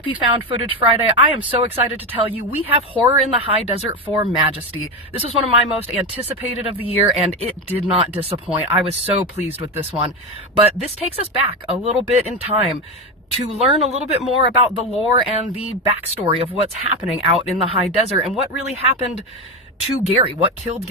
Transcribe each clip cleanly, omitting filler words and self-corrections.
Happy Found Footage Friday. I am so excited to tell you we have Horror in the High Desert for Majesty. This was one of my most anticipated of the year and it did not disappoint. I was so pleased with this one. But this takes us back a little bit in time to learn a little bit more about the lore and the backstory of what's happening out in the high desert and what really happened to Gary, what killed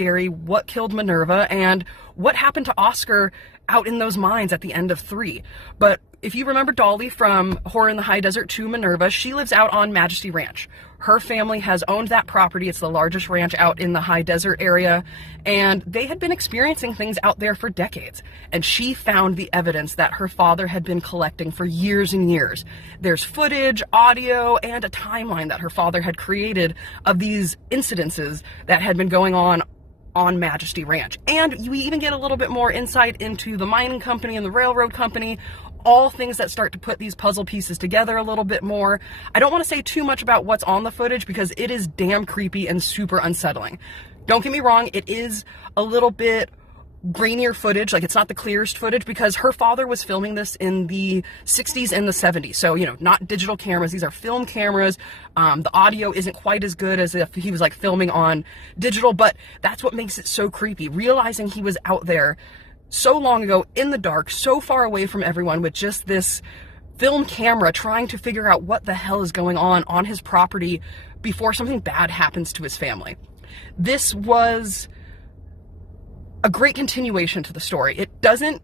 Minerva, and what happened to Oscar out in those mines at the end of 3. But if you remember Dolly from Horror in the High Desert 2 Minerva, she lives out on Majesty Ranch. Her family has owned that property. It's the largest ranch out in the high desert area, and they had been experiencing things out there for decades. And she found the evidence that her father had been collecting for years and years. There's footage, audio, and a timeline that her father had created of these incidences that had been going on Majesty Ranch. And we even get a little bit more insight into the mining company and the railroad company, all things that start to put these puzzle pieces together a little bit more. I don't want to say too much about what's on the footage because it is damn creepy and super unsettling. Don't get me wrong, it is a little bit grainier footage, like it's not the clearest footage because her father was filming this in the 60s and the 70s. So, you know, not digital cameras, these are film cameras. The audio isn't quite as good as if he was like filming on digital, but that's what makes it so creepy. Realizing he was out there so long ago in the dark, so far away from everyone with just this film camera trying to figure out what the hell is going on his property before something bad happens to his family. This was a great continuation to the story. It doesn't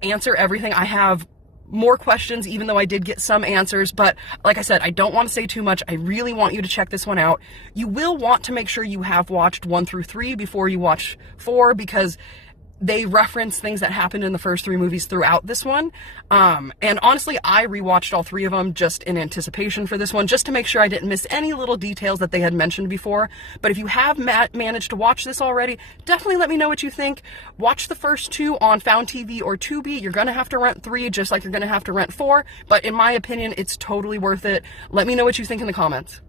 answer everything. I have more questions, even though I did get some answers, but like I said, I don't want to say too much. I really want you to check this one out. You will want to make sure you have watched 1 through 3 before you watch 4, because they reference things that happened in the first 3 movies throughout this one. And honestly, I rewatched all 3 of them just in anticipation for this one, just to make sure I didn't miss any little details that they had mentioned before. But if you have managed to watch this already, definitely let me know what you think. Watch the first 2 on Found TV or Tubi. You're going to have to rent 3, just like you're going to have to rent 4. But in my opinion, it's totally worth it. Let me know what you think in the comments.